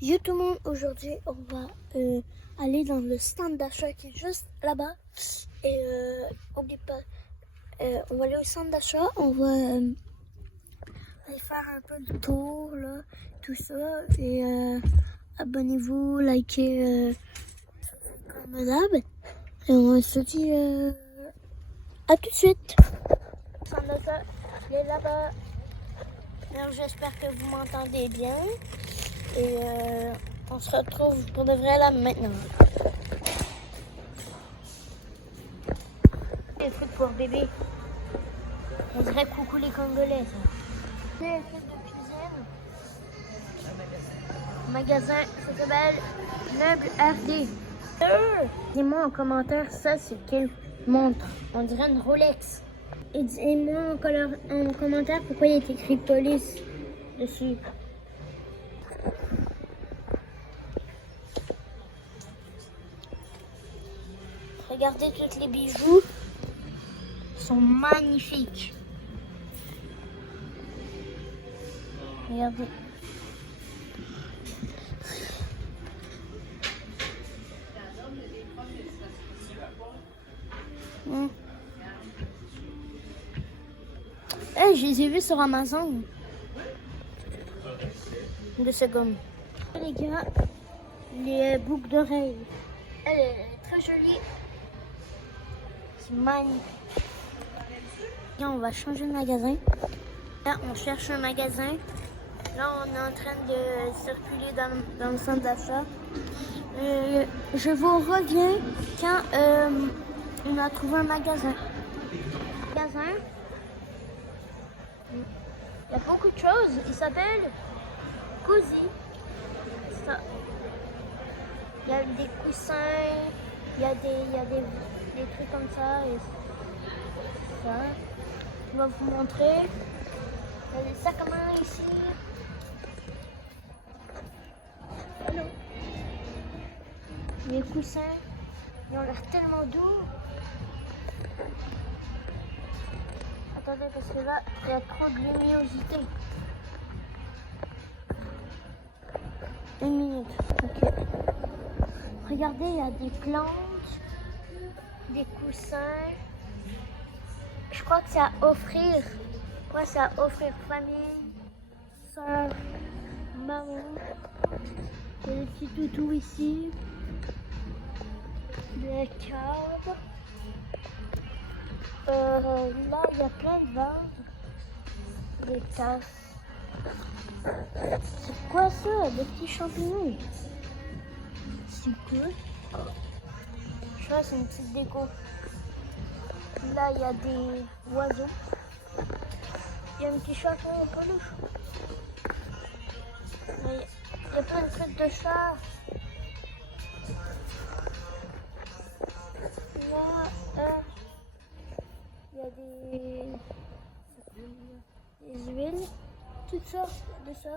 Yo tout le monde, aujourd'hui on va aller dans le stand d'achat qui est juste là-bas. Et n'oublie pas, on va aller au stand d'achat, on va aller faire un peu le tour, là, tout ça. Et abonnez-vous, likez comme d'hab. Et on se dit à tout de suite. Le stand d'achat, il est là-bas. Alors j'espère que vous m'entendez bien. Et on se retrouve pour de vrai là maintenant. Des trucs pour bébé. On dirait coucou les Congolais, ça. Des trucs de cuisine. Magasin, ça s'appelle Meuble RD. Dis-moi en commentaire, ça c'est quelle montre? On dirait une Rolex. Et dis-moi en commentaire pourquoi il est écrit police dessus. Regardez tous les bijoux, ils sont magnifiques. Regardez. Je les ai vus sur Amazon. 2 secondes. Les gars, les boucles d'oreilles. Elle est très jolie. C'est magnifique. Et on va changer de magasin. Là, on cherche un magasin. Là, on est en train de circuler dans le centre d'achat. Je vous reviens quand on a trouvé un magasin. Il y a beaucoup de choses. Il s'appelle Cozy. Ça. Il y a des coussins, il y a des trucs comme ça. Et ça. Je vais vous montrer. Il y a des sacs à main ici. Hello. Les coussins, ils ont l'air tellement doux. Attendez, parce que là, il y a trop de luminosité. 1 minute, ok. Regardez, il y a des plantes, des coussins. Je crois que c'est à offrir. Ouais, c'est à offrir famille, soeur, maman. Il y a des petits toutous ici. Des câbles. Là, il y a plein de vases. Des tasses. C'est quoi ça? Des petits champignons. C'est cool. Je crois que c'est une petite déco. Là, il y a des oiseaux. Il y a un petit chaton en peluche. Il y a plein de trucs de chat. Là, il y a des huiles. Toutes sortes de ça.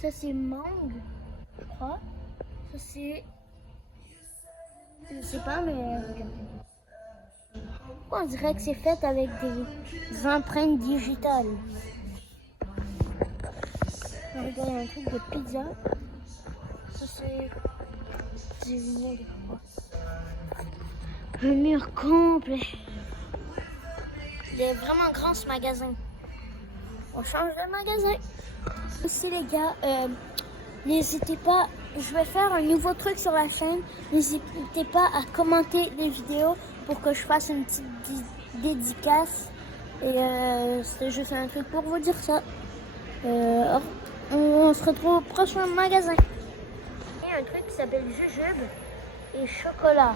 Ça, c'est mangue, je crois. Ça, c'est... Je sais pas, mais regardez. On dirait que c'est fait avec des empreintes digitales. Regardez, il y a un truc de pizza. Ça, c'est... Le mur complet. Il est vraiment grand ce magasin. On change de magasin. Aussi les gars, n'hésitez pas, je vais faire un nouveau truc sur la chaîne. N'hésitez pas à commenter les vidéos pour que je fasse une petite dédicace. Et c'était juste un truc pour vous dire ça. On se retrouve au prochain magasin. Il y a un truc qui s'appelle jujube et chocolat.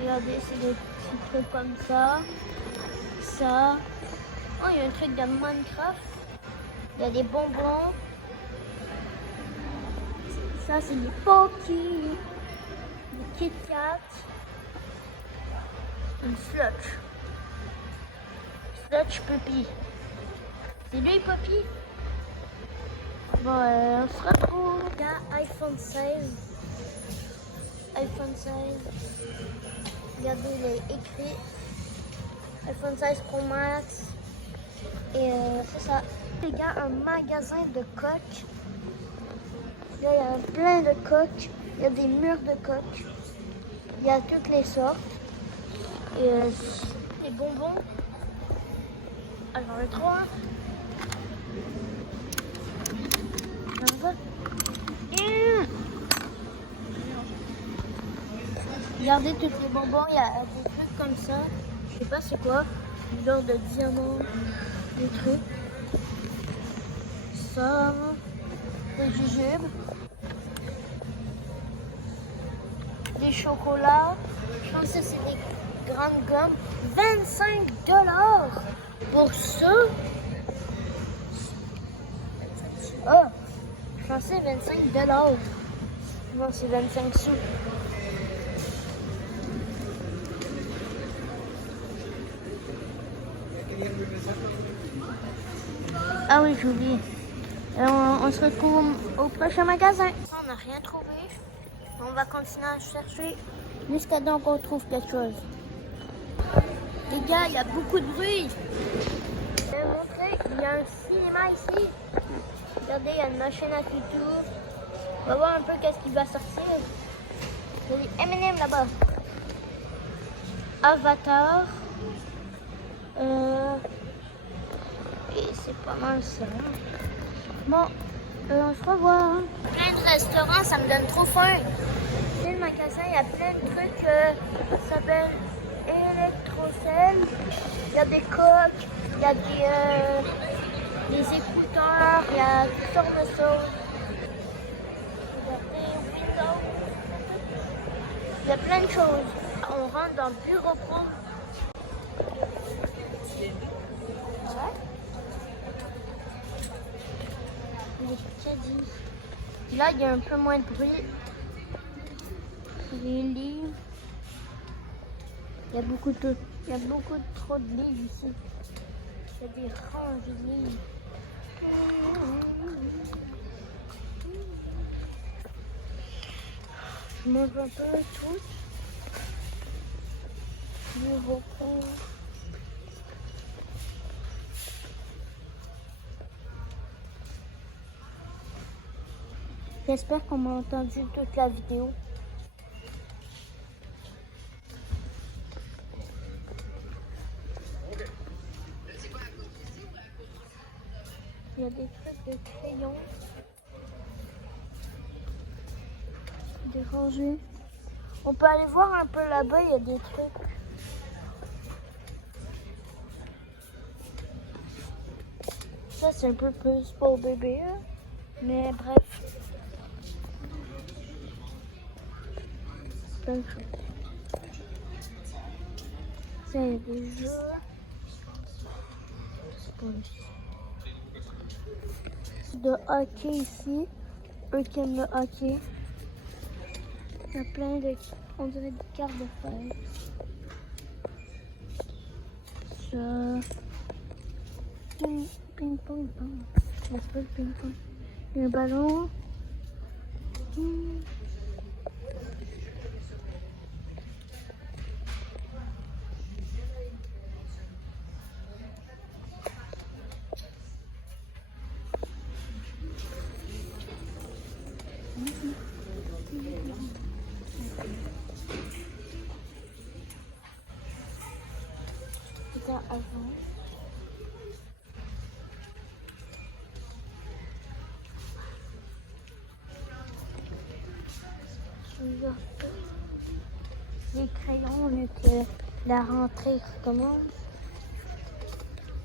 Regardez, c'est des petits trucs comme ça. Ça. Oh, il y a un truc de Minecraft. Il y a des bonbons. Ça, c'est des Pocky. Des Kit Kat. Une Slutch. Slutch Puppy. C'est lui, Puppy? Bon, on se retrouve à iPhone 16. iPhone 16. Regardez, il est écrit iPhone 16 Pro Max. Et c'est ça. Les gars, un magasin de coques. Là, il y a plein de coques. Il y a des murs de coques. Il y a toutes les sortes. Et les bonbons. Ah, j'en veux trop un. J'en veux. Regardez tous les bonbons. Il y a des trucs comme ça. Je sais pas c'est quoi. Genre de diamants. Des trucs. Ça. Des jujubes. Des chocolats. Je pense que c'est des grandes gommes. 25$ pour ça. Oh, je pensais 25$. Non, c'est 25 sous. Ah oui, j'ai oublié. On se retrouve au prochain magasin. On n'a rien trouvé. On va continuer à chercher jusqu'à temps qu'on trouve quelque chose. Les gars, il y a beaucoup de bruit. Je vais vous montrer, il y a un cinéma ici. Regardez, il y a une machine à couture. On va voir un peu qu'est-ce qui va sortir. Il y a des M&M là-bas. Avatar. Et c'est pas mal ça. Bon, on se revoit. Plein de restaurants, ça me donne trop faim. Dans le magasin, il y a plein de trucs qui s'appellent Électrocell. Il y a des coques, il y a des écouteurs, il y a toutes sortes de choses. Il y a plein de choses. On rentre dans le bureau pro. Les caddies. Là, il y a un peu moins de bruit. Les livres. Il y a beaucoup trop de livres ici. Il y a des ranges de livres. Je mange un peu tous. Bureau pro. J'espère qu'on m'a entendu toute la vidéo. Il y a des trucs de crayons. Des rangées. On peut aller voir un peu là-bas, il y a des trucs. Ça, c'est un peu plus pour bébé, hein? Mais bref. Plein de choses. Ça, il y a des jeux. De hockey ici. Eux qui aiment le hockey. Il y a plein de... On dirait des cartes de feuilles. Ça... Ping-pong. C'est pas le ping-pong. Il y a un ballon. C'était avant. Les crayons, vu que la rentrée commence.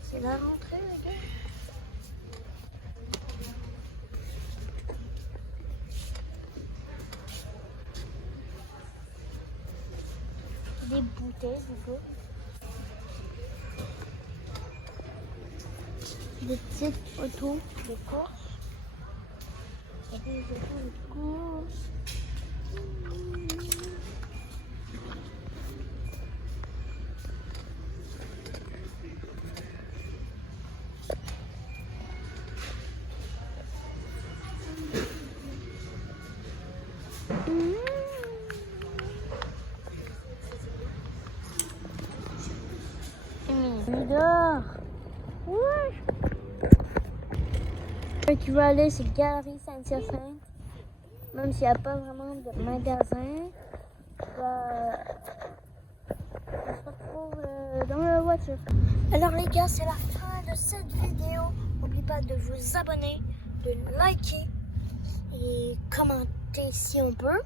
C'est la rentrée, les gars. Des bouteilles, du coup. Des petites autos de course. Il y a des autos de course. Il dort. Ouais. Tu vas aller, c'est Galerie Saint-Hyacinthe. même s'il n'y a pas vraiment de magasin, bah, on se retrouve dans la voiture. Alors les gars, c'est la fin de cette vidéo. N'oubliez pas de vous abonner, de liker et commenter si on peut.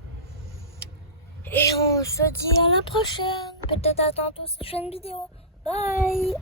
Et on se dit à la prochaine. Peut-être à tantôt si je fais une vidéo. Bye!